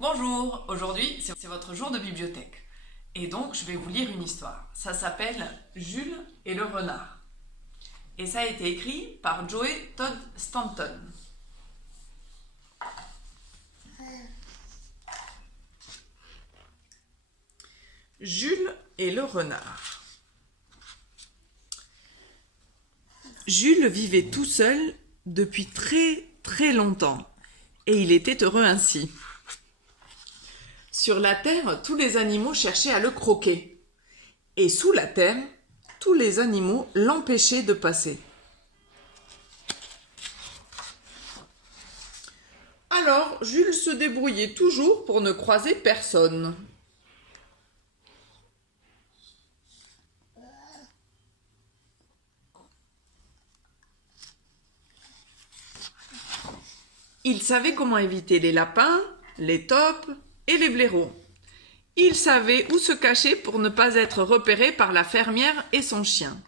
Bonjour, aujourd'hui c'est votre jour de bibliothèque. Et donc je vais vous lire une histoire. Ça s'appelle Jules et le renard. Et ça a été écrit par Joey Todd Stanton. Jules et le renard. Jules vivait tout seul depuis très longtemps et il était heureux ainsi. Sur la terre, tous les animaux cherchaient à le croquer. Et sous la terre, tous les animaux l'empêchaient de passer. Alors, Jules se débrouillait toujours pour ne croiser personne. Il savait comment éviter les lapins, les taupes et les blaireaux. Il savait où se cacher pour ne pas être repéré par la fermière et son chien.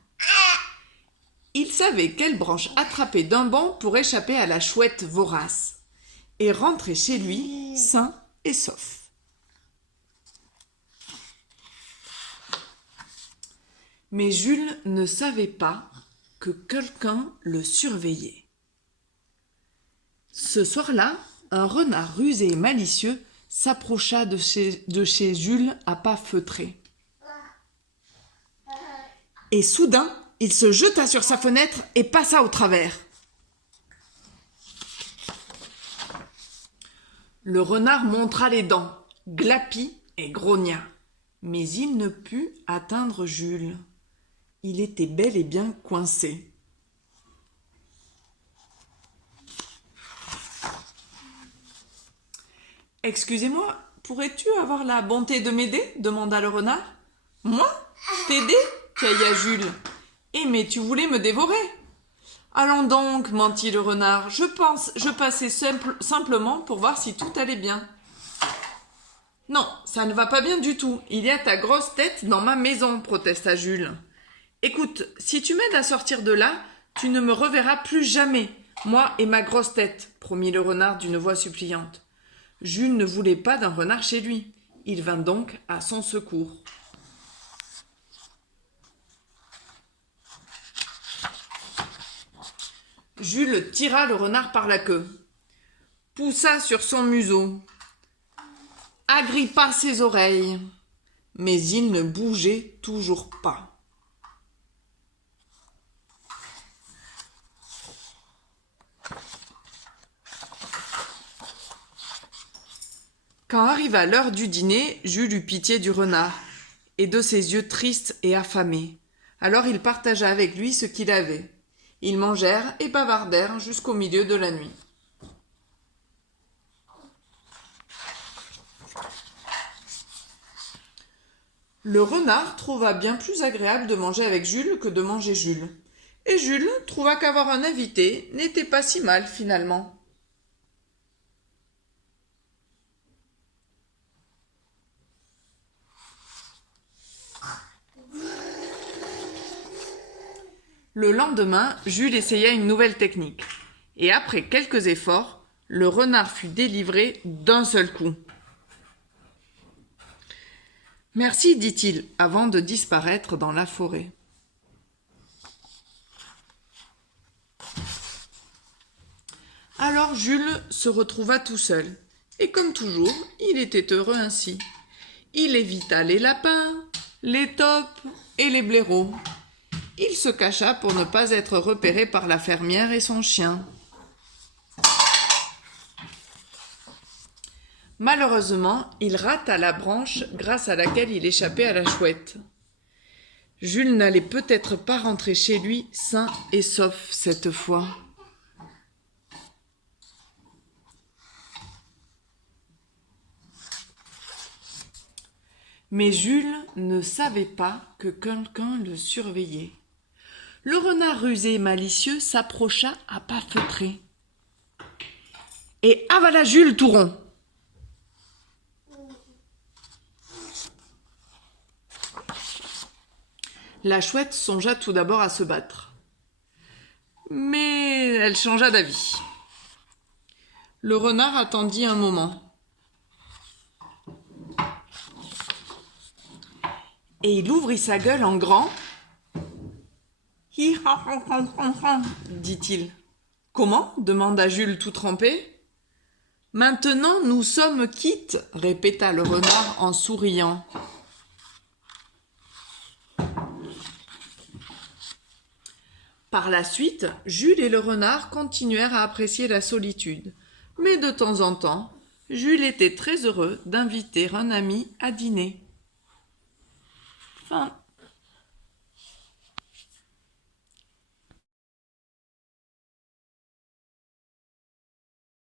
Il savait quelle branche attraper d'un bond pour échapper à la chouette vorace et rentrer chez lui sain et sauf. Mais Jules ne savait pas que quelqu'un le surveillait. Ce soir-là, un renard rusé et malicieux s'approcha de chez Jules à pas feutrés. Et soudain, il se jeta sur sa fenêtre et passa au travers. Le renard montra les dents, glapit et grogna. Mais il ne put atteindre Jules. Il était bel et bien coincé. « Excusez-moi, pourrais-tu avoir la bonté de m'aider ?» demanda le renard. « Moi ? T'aider ?» queilla Jules. « Eh mais tu voulais me dévorer !»« Allons donc, mentit le renard, je passais simplement pour voir si tout allait bien. »« Non, ça ne va pas bien du tout, il y a ta grosse tête dans ma maison, protesta Jules. »« Écoute, si tu m'aides à sortir de là, tu ne me reverras plus jamais, moi et ma grosse tête, promit le renard d'une voix suppliante. Jules ne voulait pas d'un renard chez lui. Il vint donc à son secours. Jules tira le renard par la queue, poussa sur son museau, agrippa ses oreilles, mais il ne bougeait toujours pas. Quand arriva l'heure du dîner, Jules eut pitié du renard et de ses yeux tristes et affamés. Alors il partagea avec lui ce qu'il avait. Ils mangèrent et bavardèrent jusqu'au milieu de la nuit. Le renard trouva bien plus agréable de manger avec Jules que de manger Jules. Et Jules trouva qu'avoir un invité n'était pas si mal finalement. Le lendemain, Jules essaya une nouvelle technique. Et après quelques efforts, le renard fut délivré d'un seul coup. « Merci, dit-il, avant de disparaître dans la forêt. Alors Jules se retrouva tout seul. Et comme toujours, il était heureux ainsi. Il évita les lapins, les taupes et les blaireaux. Il se cacha pour ne pas être repéré par la fermière et son chien. Malheureusement, il rata la branche grâce à laquelle il échappait à la chouette. Jules n'allait peut-être pas rentrer chez lui sain et sauf cette fois. Mais Jules ne savait pas que quelqu'un le surveillait. Le renard rusé et malicieux s'approcha à pas feutrés et avala Jules tout rond. La chouette songea tout d'abord à se battre. Mais elle changea d'avis. Le renard attendit un moment. et il ouvrit sa gueule en grand. « Hi ha ha ha ha ha » dit-il. « Comment » demanda Jules tout trempé. « Maintenant nous sommes quittes » répéta le renard en souriant. Par la suite, Jules et le renard continuèrent à apprécier la solitude. Mais de temps en temps, Jules était très heureux d'inviter un ami à dîner. Fin.